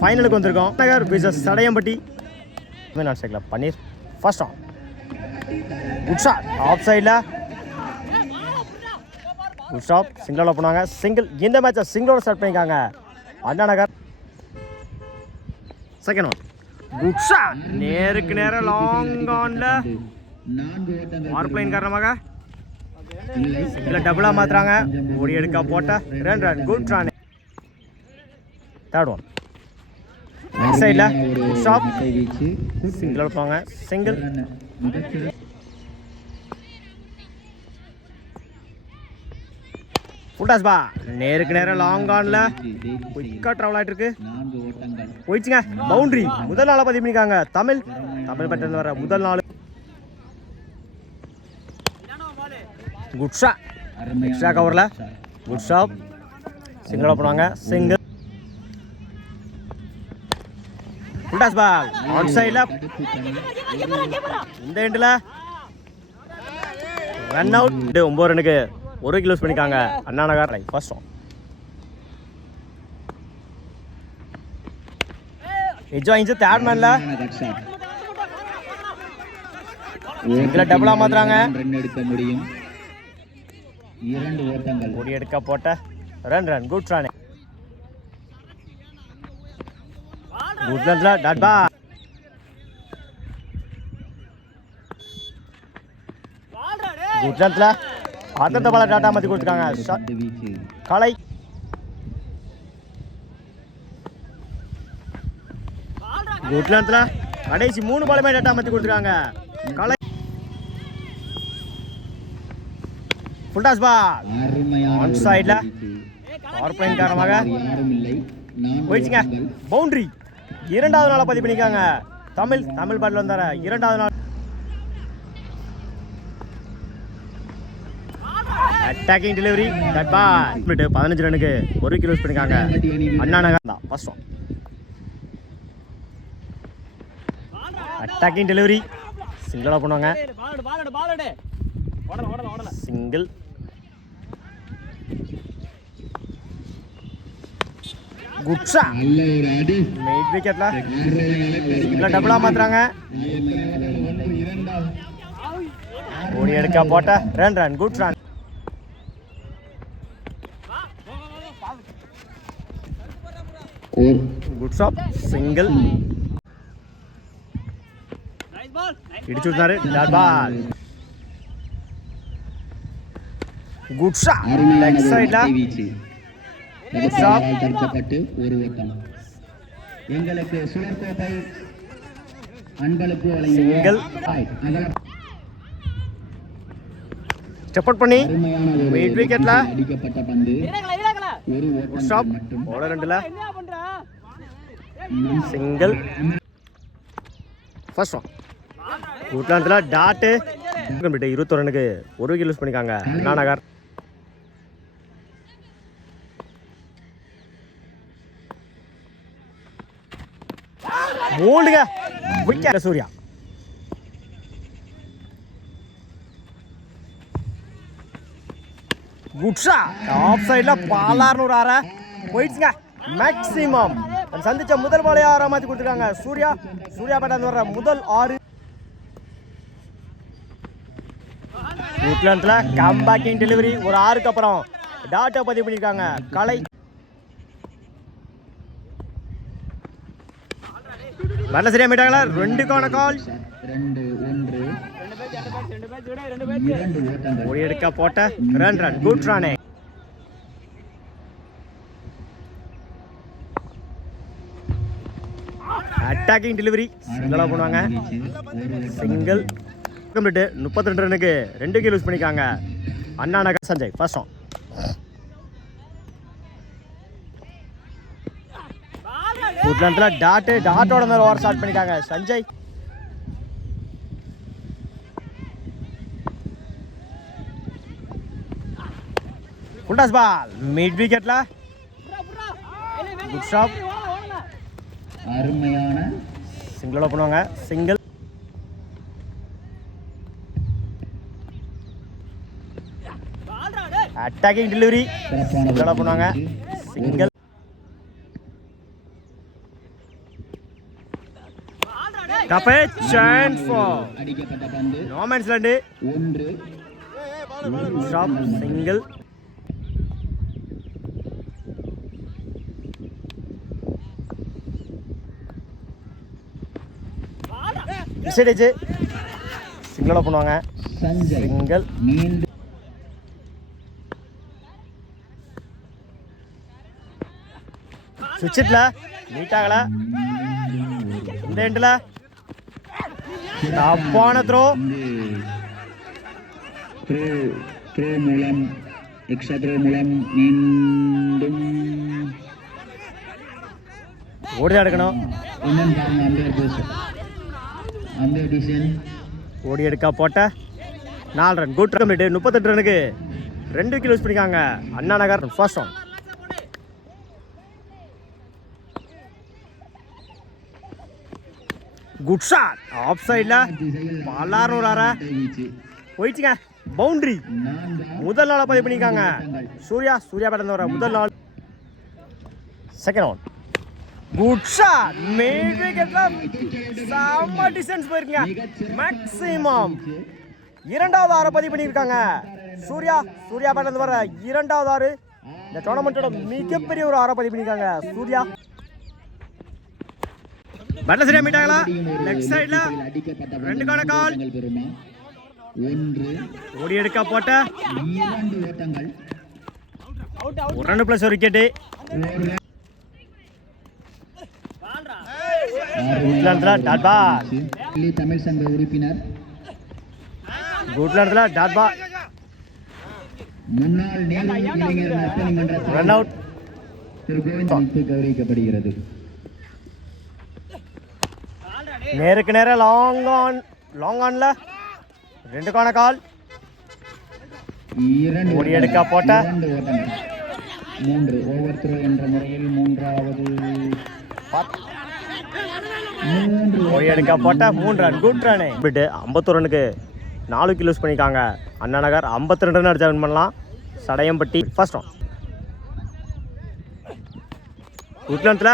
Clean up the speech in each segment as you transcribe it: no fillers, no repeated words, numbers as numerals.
ஃபைனலுக்கு வந்திருக்கோம். நகர் விசஸ் சடையம்பட்டி. நான் cycle Panneer first on good shot off சைடில் குட் ஷாட் சிங்கிளோட போனாங்க. சிங்கிள் இந்த மேட்சை சிங்கிளோட ஸ்டார்ட் பண்ணியிருக்காங்க Anna Nagar. Second one good shot நேருக்கு நேரம் லாங் ஆனில் மார்க்லைன் காரணமாக சிங்கிளை டபுளாக மாற்றுறாங்க. ஓடி எடுக்க போட்ட 2 run good run. Third one சைடில் குட் ஷாட் சிங்கிள் போங்க. சிங்கிள் ஃபுல் டாஸ் பா நேருக்கு நேரம் லாங் ஆனில் குயிக்காக ட்ராவல் ஆகிட்டு இருக்கு. போயிடுச்சுங்க பவுண்டரி. முதல் நாளாக பதிவு பண்ணியிருக்காங்க தமிழ் பட்டன் வர முதல் நாள். குட் ஷாட் எக்ஸ்ட்ரா கவரில் குட் ஷாட் சிங்கிளாக போடுவாங்க. Single full toss ball on சைடில் இந்த எண்டில் ரன் அவுட். 9 ரனுக்கு 1 கிலோஸ் பண்ணிக்காங்க அண்ணா நகர். ஃபர்ஸ்ட் ஆன் இன்ச்சு தேர்ட் மேன்ல சிங்கிளை டபுளாக மாற்றுறாங்க. ஓடி எடுக்க போட்ட 2 ரன் குட் ரன். குட் ரன்ல டாட் பா குட் ரன்ல அடுத்த பால டாட்டா மாற்றி கொடுத்துருக்காங்க. கலை குட் ரன்ல கடைசி 3 பாலுமே டாட்டா மாற்றி கொடுத்துருக்காங்க. கலை ஃபுல் டாஸ் பால் ஆன் சைடில் பவர் பிளேன் காரணமாக போயிடுச்சுங்க பவுண்டரி. 2வது நாளாக பதிவு பண்ணியிருக்காங்க தமிழ் பாட்டில் வந்தார 2வது நாள். அட்டாக்கிங் டெலிவரி தட் பால் 15 ரனுக்கு 1 கிலோஸ் பண்ணியிருக்காங்க அண்ணா நகர் தான். ஃபர்ஸ்ட் ஒன் அட்டாக்கிங் டெலிவரி சிங்கிளாக பண்ணுவாங்க. சிங்கிள் குட் ஷாட் மிட் விக்கெட்ல சிங்கிளை டபுளாக மாற்றுறாங்க. ஓடி எடுக்க போட்ட 2 run good run. Good shot single இடிச்சு விட்டாரு dot ball. Good shot leg சைடுல தடுக்கப்பட்டு 1 ஓட்டம். எங்களுக்கு சுழற்கோப்பை அன்பளுக்கு சிங்கிள் ஸ்டெப் அவுட் பண்ணி மிட் விக்கெட்ல அடிக்கப்பட்ட பந்து 1 ஓட்டம் மட்டும். பவுலர் ரெண்டுல சிங்கிள் ஃபர்ஸ்ட் ஒன் குட் ரன்ல டாட் 21 ரனுக்கு 1 விக்கெட் லூஸ் பண்ணிருக்காங்க அண்ணா நகர். போல்டுங்க wicket Surya. Good shot off சைடுல பாலார்னு ஒரு ஆற போயிடுச்சுங்க மேக்ஸிமம். சந்திச்ச முதல் பாலே 6 மாற்றி கொடுத்துருக்காங்க சூர்யா பேட்டாந்து வர்ற முதல் 6. குட்லன்ஸ்ல கம்பேக்கிங் டெலிவரி ஒரு 6க்கு அப்புறம் டாட்டா பதிவு பண்ணியிருக்காங்க கலை. நல்ல சரியா மீட்டாங்களா 2க்கான கால். ஓடி எடுக்க போட்ட 2 run good run. Attacking delivery சிங்கிளா பண்ணுவாங்க. சிங்கிள் 32 ரனுக்கு 2 விக்கெட் லூஸ் பண்ணிருக்காங்க அண்ணா நகர். சஞ்சய் ஃபர்ஸ்ட் ஆன் குட்லன்ல டாட்டோட மேல ஓவர் ஸ்டார்ட் பண்ணிருக்காங்க Sanjay. Full toss ball mid விக்கெட்ல குட் ஷாட் அருமையான சிங்கிளோட பண்ணுவாங்க. சிங்கிள் அட்டாக்கிங் டெலிவரி சிங்கிளோட பண்ணுவாங்க. Single Top a chance for no man's land. Stop single. Message signal பண்ணுவாங்க. Single. Switch it la. Meet ஆகல. இந்த எண்ட்ல தப்பான த்ரோ. த்ரோ மூலம் எக்ஸ்ட்ரா த்ரோ மூலம் மீண்டும் ஓடி எடுக்கணும். இன்னும் பாருங்க அம்பையர் பொசிஷன். அம்பையர் டிசிஷன் ஓடி எடுக்க போட்ட 4 ரன். Good complete. 38 ரனுக்கு 2 விக்கெட் லூஸ் பண்ணிருக்காங்க Anna Nagar. First one. Good shot. Off சைடுல பல்லாரும் ராரா போயிடுச்சுங்க. பவுண்டரி. முதல் நாள பதிவு பண்ணிருக்காங்க சூர்யா பேட்ல வர முதல் நாள். Second one. Good shot. Main விக்கெட்ல செம்ம டிஸ்டன்ஸ் போயிருக்குங்க. மேக்ஸிமம் இரண்டாவது ஆற பதிவு பண்ணியிருக்காங்க சூர்யா பேட்ல வர இரண்டாவது ஆறு. இந்த டோர்னமெண்டோட மிகப்பெரிய ஒரு ஆற பதிவு பண்ணியிருக்காங்க சூர்யா. பேட்ல சரியா மீட் ஆகல. லெஃப்ட் சைடுல 2க்கான கால். ஓடி எடுக்க போட்ட 2 ஓட்டங்கள். 1 ரன் பிளஸ் ஒரு விக்கெட். Dot ball. தமிழ் சங்க உறுப்பினர் குட்லாண்ட்ல டாட் பால். முன்னாள் நேரு இளைஞர் நற்பணி மன்ற ரன் அவுட். திரு கோவிந்த் கௌரவிக்கப்படுகிறது. நேருக்கு நேர லாங் ஆன்ல 2க்கான கால். ஓடி எடுக்க போட்ட 2 ஓட்டங்கள். 3 ஓவர் த்ரோ என்ற முறையில் மூன்றாவது ஓடி எடுக்க போட்ட 3 ரன். Good run. 51 ரனுக்கு 4 விக்கெட் லூஸ் பண்ணிருக்காங்க அண்ணா நகர். 52 ரன் அடிச்சா வின் பண்ணலாம் சடையம்பட்டி. First one. குட்லாண்ட்ல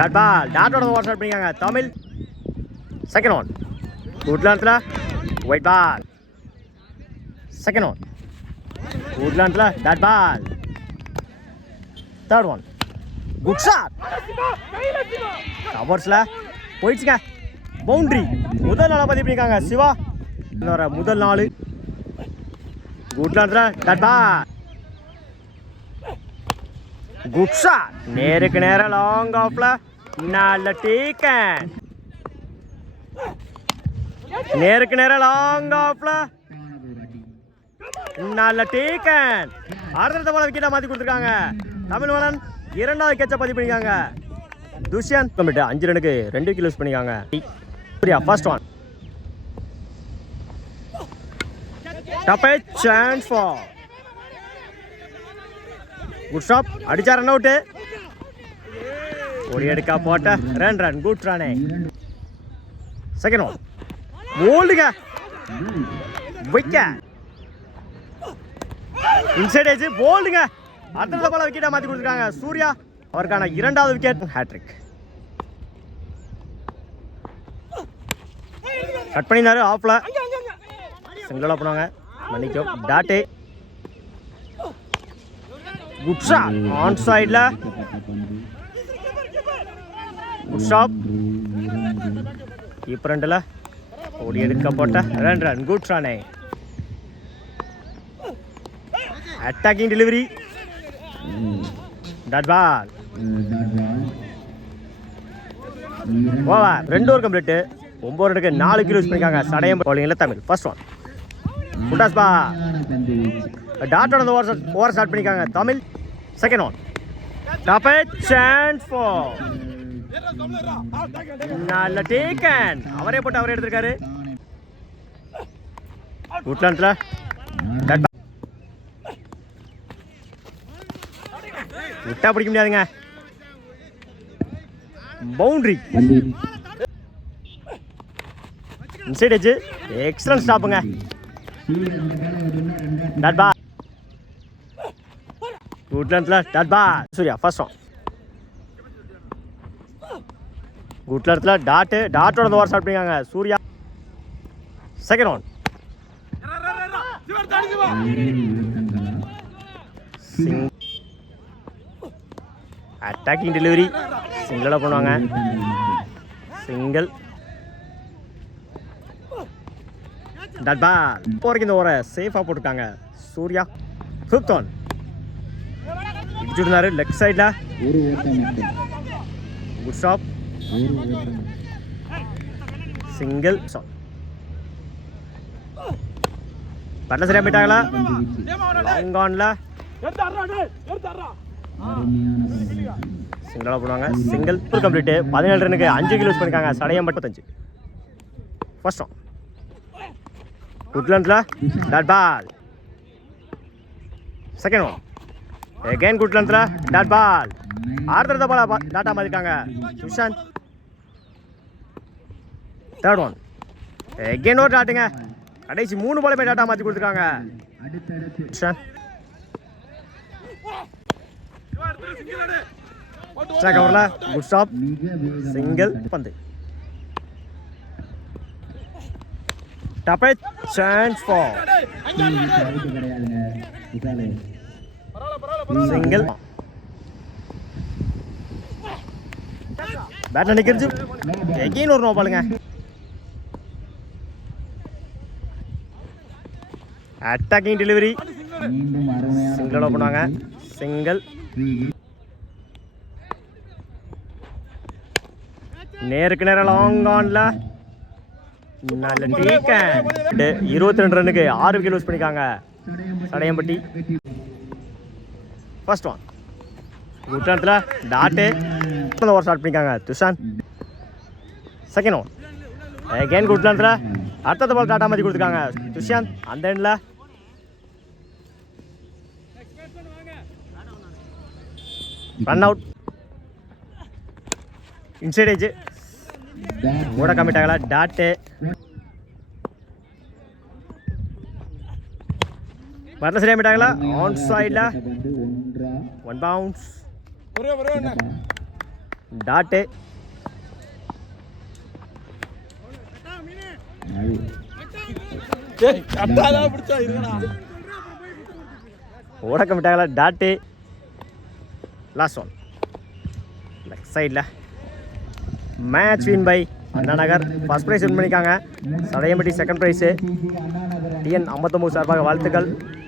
டாட் பால். டாட்டோட ஓவர் ஷாட் பண்ணிருக்காங்க தமிழ். Second one. குட்லாண்ட்ல ஒயிட் பால். Second one. குட்லாண்ட்ல dot ball. Third one. Good shot. கவர்ஸ்ல போயிடுச்சுங்க. பவுண்டரி. முதல் நாள பதிவு பண்ணிருக்காங்க சிவா வர முதல் நாள். குட்லாண்ட்ல டாட் பால். Good shot. நேருக்கு நேர லாங் ஆஃப்ல நல்ல டேக்கன். நேருக்கு நேர லாங் ஆஃப்ல நல்ல டேக்கன். அடுத்த பால விக்கெட்டா மாத்தி கொடுத்துருக்காங்க தமிழ்வளன். 2வது கேட்ச பதிவு பண்ணிருக்காங்க துஷ்யந்த். 5 ரனுக்கு 2 விக்கெட் லூஸ் பண்ணிருக்காங்க Surya. First one. Tough chance for good stop. அடிச்சா ரன் அவுட். ஓடி எடுக்க போட்ட 2 run. Good run. Second one. போல்டுங்க. விக்கெட். இன்சைட் ஏஜ் போல்டுங்க. அடுத்த பால விக்கெட்டா மாத்தி கொடுத்துருக்காங்க சூர்யா. அவருக்கான 2வது விக்கெட். ஹேட்ரிக். கட் பண்ணினாரு ஆஃப்ல. சிங்கிளா பண்ணுவாங்க மன்னிக்கோ. டாட்டே. Good shot. ஆன் சைடுல குட் ஸ்டாப். கீப்பர் ரெண்டுல ஓடி எடுக்க போட்ட 2 run. Good run. Attacking delivery. Dot ball. Over. 2 over complete. 9 ரனுக்கு 4 விக்கெட் லூஸ் பண்ணிருக்காங்க சடையம் பவுலிங்ல தமிழ். First one. குட்டாஸ் பா. டாட்டோட ஓவர் ஸ்டார்ட் பண்ணிருக்காங்க Tamil. Second one. Top chance for நல்ல டேக்கன். அவரே போட்டு அவரே எடுத்திருக்காரு. குட்லாண்ட்ல விட்டா பிடிக்க முடியாதுங்க. பவுண்டரி. Inside edge. எக்ஸலன்ட் ஸ்டாப்புங்க. Dot ball. குட்லாண்ட்ல dot ball. Surya first one. குட்ல இடத்துல டாட்டோட ஓவர் ஸ்டார்ட் பண்ணிருக்காங்க Surya. Second one. Attacking delivery சிங்கிளோட பண்ணுவாங்க. Single dot ball. இப்போ வரைக்கும் இந்த ஓவரை சேஃபாக போட்டுருக்காங்க சூர்யா. Fifth one. இடிச்சுருந்தாரு லெஃப்ட் சைடில். ஒரு ஓட்டம் மட்டும். Good stop. ஒரு ஓட்டம். Single shot. பட்டில் சரியாக போயிட்டாங்களா? லாங் ஆனில் சிங்கிளாக போடுவாங்க. Single complete. 17 ரனுக்கு 5 கிலோ யூஸ் பண்ணியிருக்காங்க. சடையம் 35. First one. குட்லண்டில் dot ball. Second one. Again குட்லண்டில் டாட் பால். அடுத்த பால் டாட்டா மாற்றிட்டாங்க சுஷாந்த். Third one. அகைன் ஒரு டாட்டுங்க. கடைசி 3 பாலுமே டாட்டா மாற்றி கொடுத்துருக்காங்க சுஷாந்த். கவரில் குட் ஸ்டாப். சிங்கிள் பந்து. டபேஜ் சான்ஸ் ஃபார் சிங்கிள். பேட்ல நிக்கிறது. எகைன் ஒரு நோ பாலுங்க. அட்டாக்கிங் டெலிவரி சிங்கிளோட பண்ணுவாங்க. சிங்கிள். நேருக்கு நேரம் லாங் ஆன்ல நல்ல டீக்கன். 22 ரனுக்கு 6 விக்கெட் யூஸ் பண்ணிருக்காங்க சடையம்பட்டி. First one. குட்லண்டில் டாட்டு ஓவர் ஸ்டார்ட் பண்ணிருக்காங்க துஷாந்த். Second one. அகைன் குட்லண்டில் அடுத்த பால் டாட்டா மாற்றி கொடுத்துருக்காங்க துஷாந்த். அந்த எண்டில் ரன் அவுட். இன்சைட் ஏஜ் கூட கம்மிட் ஆகல. டாட்டு பட்டில் சரியாக கம்மிட் ஆகல. ஆன் சைடில் 1 பவுன்ஸ். டாட்டு ஓட கம்மிட் ஆகல. Dot last one. லெஃப்ட் சைடில் match win by Anna Nagar. First prize win பண்ணியிருக்காங்க சடையம்பட்டி. செகண்ட் ப்ரைஸு டிஎன் 59 சார்பாக வாழ்த்துக்கள்.